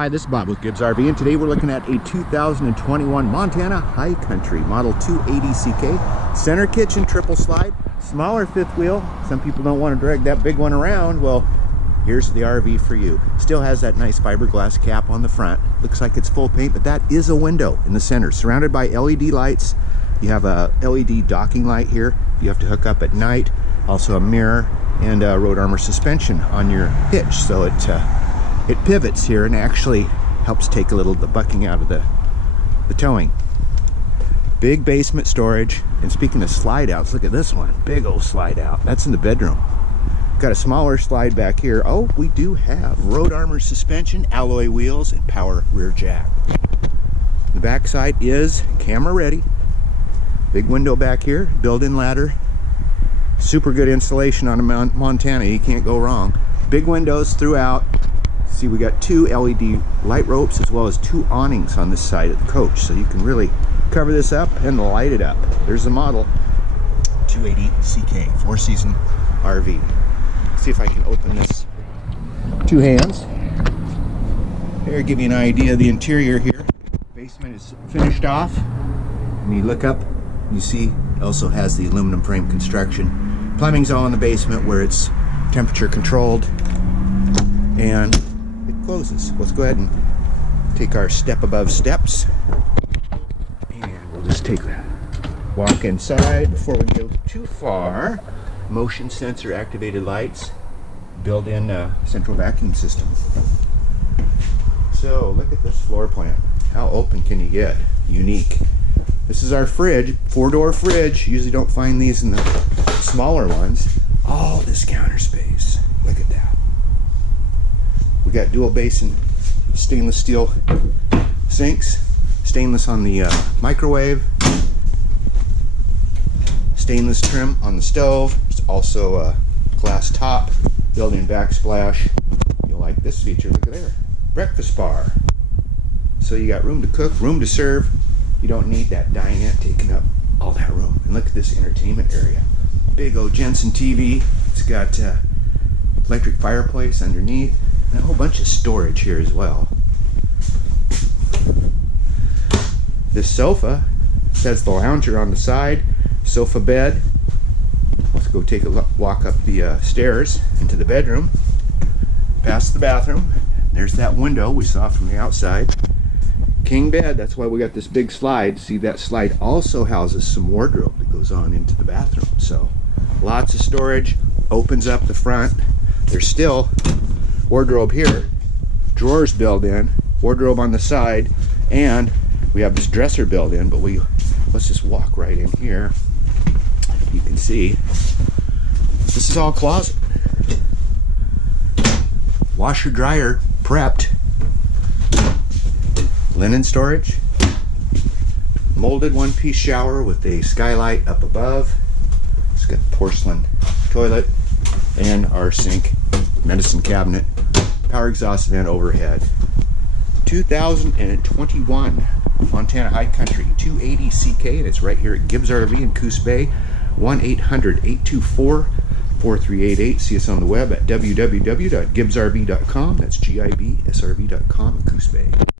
Hi, this is Bob with Gibbs RV, and today we're looking at a 2021 Montana High Country Model 280CK. Center kitchen, triple slide, smaller fifth wheel. Some people don't want to drag that big one around. Well, here's the RV for you. Still has that nice fiberglass cap on the front. Looks like it's full paint, but that is a window in the center, surrounded by LED lights. You have a LED docking light here you have to hook up at night. Also a mirror and a road armor suspension on your hitch, so it pivots here and actually helps take a little of the bucking out of the towing. Big basement storage. And speaking of slide outs, look at this one. Big old slide out. That's in the bedroom. Got a smaller slide back here. Oh, we do have road armor suspension, alloy wheels, and power rear jack. The back side is camera ready. Big window back here, built-in ladder. Super good insulation on a Montana, you can't go wrong. Big windows throughout. See, we got two LED light ropes as well as two awnings on this side of the coach, so you can really cover this up and light it up. There's the model 280CK, four-season RV. See if I can open this two hands. Here, give you an idea of the interior here. Basement is finished off. When you look up, you see it also has the aluminum frame construction. Plumbing's all in the basement where it's temperature controlled, and it closes. Let's go ahead and take our step above steps, and we'll just take that walk inside before we go too far. Motion sensor activated lights, built-in central vacuum system. So look at this floor plan. How open can you get? Unique. This is our fridge, four-door fridge. Usually don't find these in the smaller ones. All this counter space. Look at that. We got dual basin stainless steel sinks, stainless on the microwave, stainless trim on the stove. There's also a glass top, built-in backsplash. You'll like this feature. Look at there. Breakfast bar. So you got room to cook, room to serve. You don't need that dinette taking up all that room. And look at this entertainment area. Big old Jensen TV. It's got electric fireplace underneath and a whole bunch of storage here as well. This sofa has the lounger on the side, sofa bed. Let's go take a walk up the stairs into the bedroom, past the bathroom. There's that window we saw from the outside. King bed, that's why we got this big slide. See, that slide also houses some wardrobe that goes on into the bathroom. So lots of storage, opens up the front. There's still wardrobe here, drawers built in, wardrobe on the side, and we have this dresser built in, but let's just walk right in here. You can see this is all closet. Washer dryer prepped. Linen storage, molded one-piece shower with a skylight up above. It's got porcelain toilet and our sink, medicine cabinet, power exhaust vent overhead. 2021 Montana High Country 280CK, and it's right here at Gibbs RV in Coos Bay. 1-800-824-4388. See us on the web at www.gibbsrv.com. That's GIBSRV.com in Coos Bay.